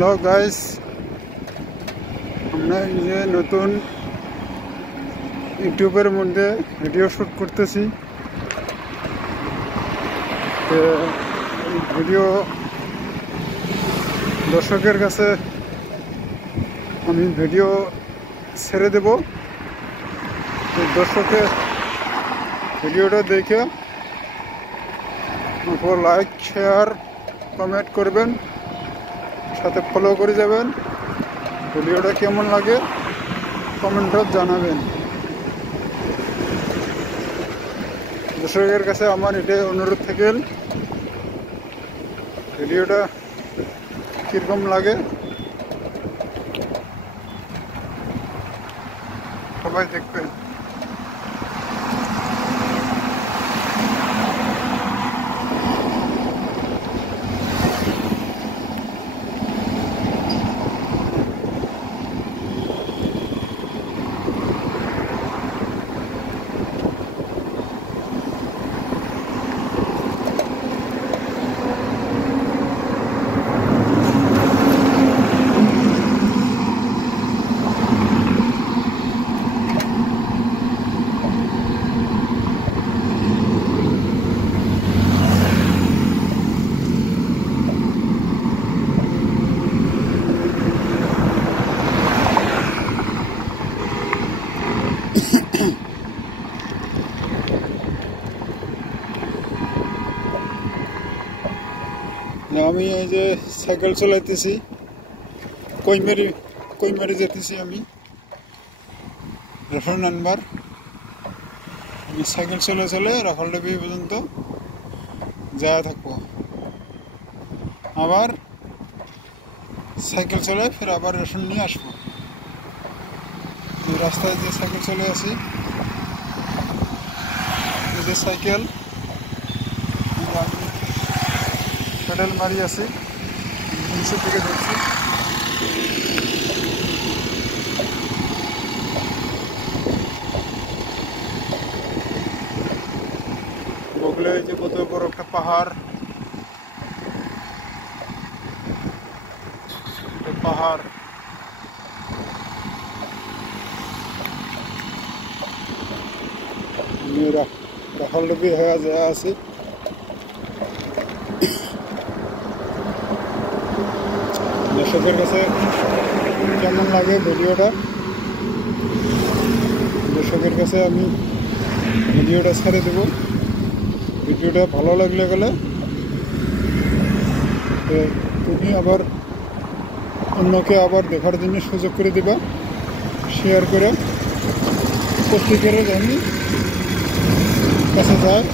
Hello guys, আমরা যে নতুন ইউটিউবের মধ্যে ভিডিও শ্যুট করতেছি। ভিডিও দর্শকের কাছে আমি ভিডিও ছেড়ে দেব। দর্শকের ভিডিওটা দেখে উপর লাইক, শেয়ার, কমেন্ট করবেন, সাথে ফলো করে যাবেন। ভিডিওটা কেমন লাগে কমেন্টও জানাবেন। দর্শকের কাছে আমার এটাই অনুরোধ থাকেন, ভিডিওটা কীরকম লাগে সবাই দেখবেন। আমি এই যে সাইকেল চালাইতেছি, কইমারি যেতেছি আমি রেশন আনবার। আমি সাইকেল চলে চলে রাখালডাবি পর্যন্ত যা থাকবো, আবার সাইকেল চলে ফের আবার রেশন নিয়ে আসবো। এই রাস্তায় যে সাইকেল চলে আসি, এই যে সাইকেল পেডেল মারি আছি, নিচের দিকে ধরছি। বগলে যে কত বড় একটা পাহাড়, পাহাড় রাখালডাবি হয়ে যায় আছে। দর্শকের কাছে কেমন লাগে ভিডিওটা, দর্শকের কাছে আমি ভিডিওটা ছেড়ে দেব। ভিডিওটা ভালো লাগলে গেলে তুমি আবার অন্যকে আবার দেখার জন্য সুযোগ করে দিবা, শেয়ার করে প্রত্যেকের জানি কাছে যায়,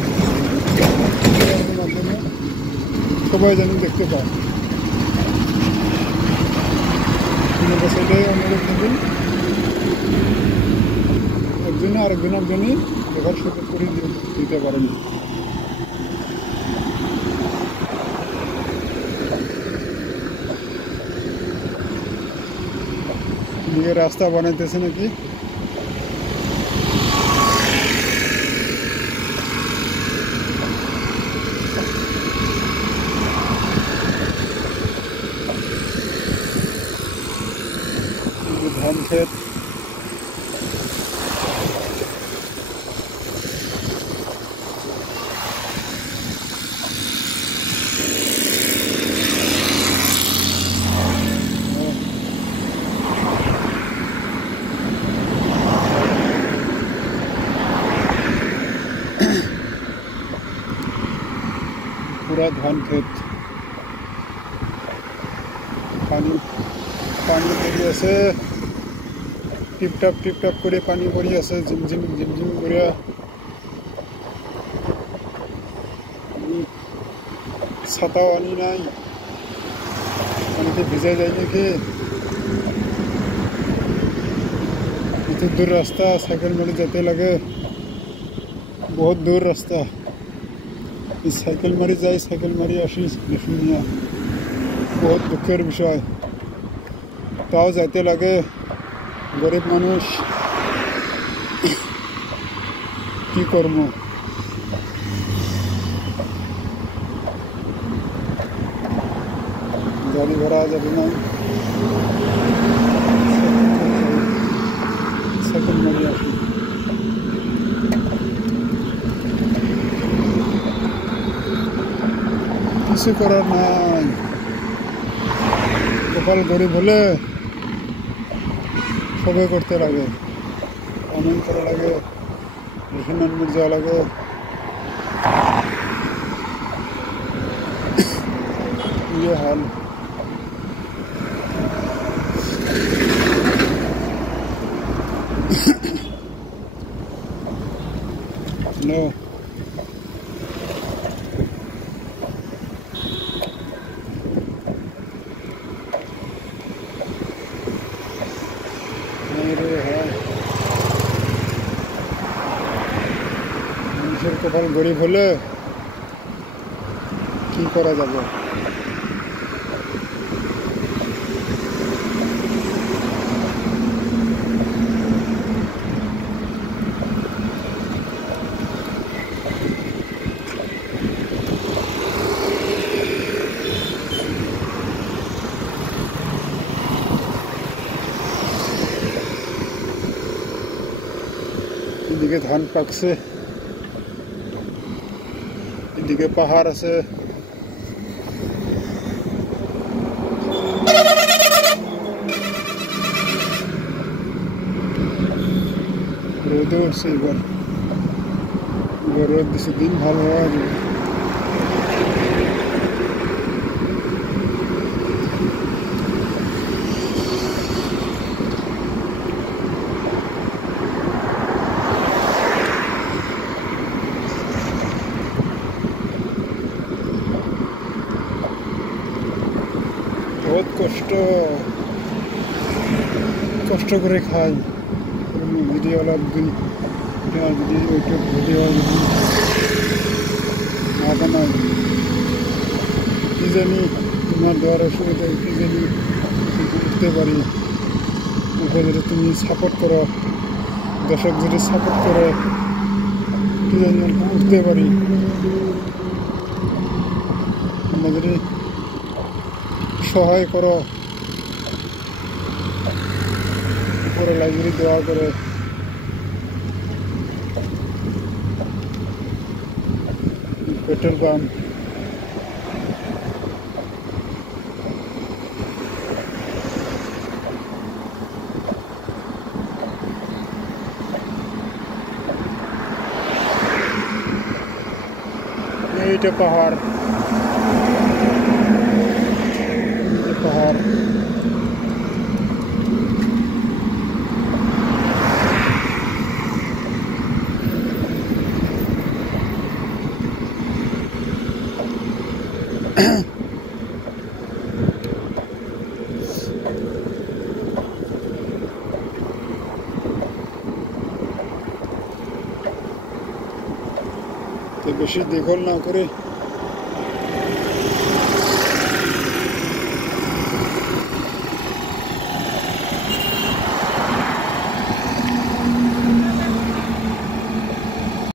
মাধ্যমে সবাই যেন দেখতে পায়। আপনার কাছে এটাই অনুরোধ করবেন, একজনে আরেকজনই দেখার সুযোগ করে দিতে পারেন। নিজে রাস্তা বানাইতেছে নাকি, ধান ক্ষেত। পুরা ধান ক্ষেত, পানি পড়ি আছে, টিপটাপ করে পানি পড়ি আছে, ঝিমঝিম করে। ছাতাও আনি নাই, পানিতে ভিজে যায় নাকি। এত দূর রাস্তা, সাইকেল মারি যেতে লাগে, বহুত দূর রাস্তা। সাইকেল মারি যাই, সাইকেল মারি আসি শুনিয়া, বহুত দুঃখের বিষয়। তাও যাইতে লাগে, গরিব মানুষ, কি করবো। গাড়ি ঘোড়া যাবে না। সাইকেল মারি আসি। কিছু করার নাই, কপাল গরিব হলে সবে করতে লাগে, কমেন্ট করা লাগে, রেফারেন্ডার যাওয়া লাগে। ये हाल नो मेरे है মানুষের কপাল গরিব হলে কি করা যাবে। এদিকে ধান পাকছে, এদিকে পাহাড় আছে, রোদও আছে। এবার রোদ দিছে, দিন ভালো হওয়া যাবে। বহুত কষ্ট করে খাই। ভিডিওওয়ালা দিন ভিডিও না বানাই, কি জানি তোমার দেওয়ার অসুবিধা, কি জানি উঠতে পারি। যদি তুমি সাপোর্ট করো, দর্শক যদি সাপোর্ট করে, কি জানি উঠতে পারি। আমাদের সহায় করো, উপরে লাইব্রেরি দেওয়া করে। পেট্রোল পাম্প, এইটা পাহাড়, পাহাড়। তো বেশি দেখল না করে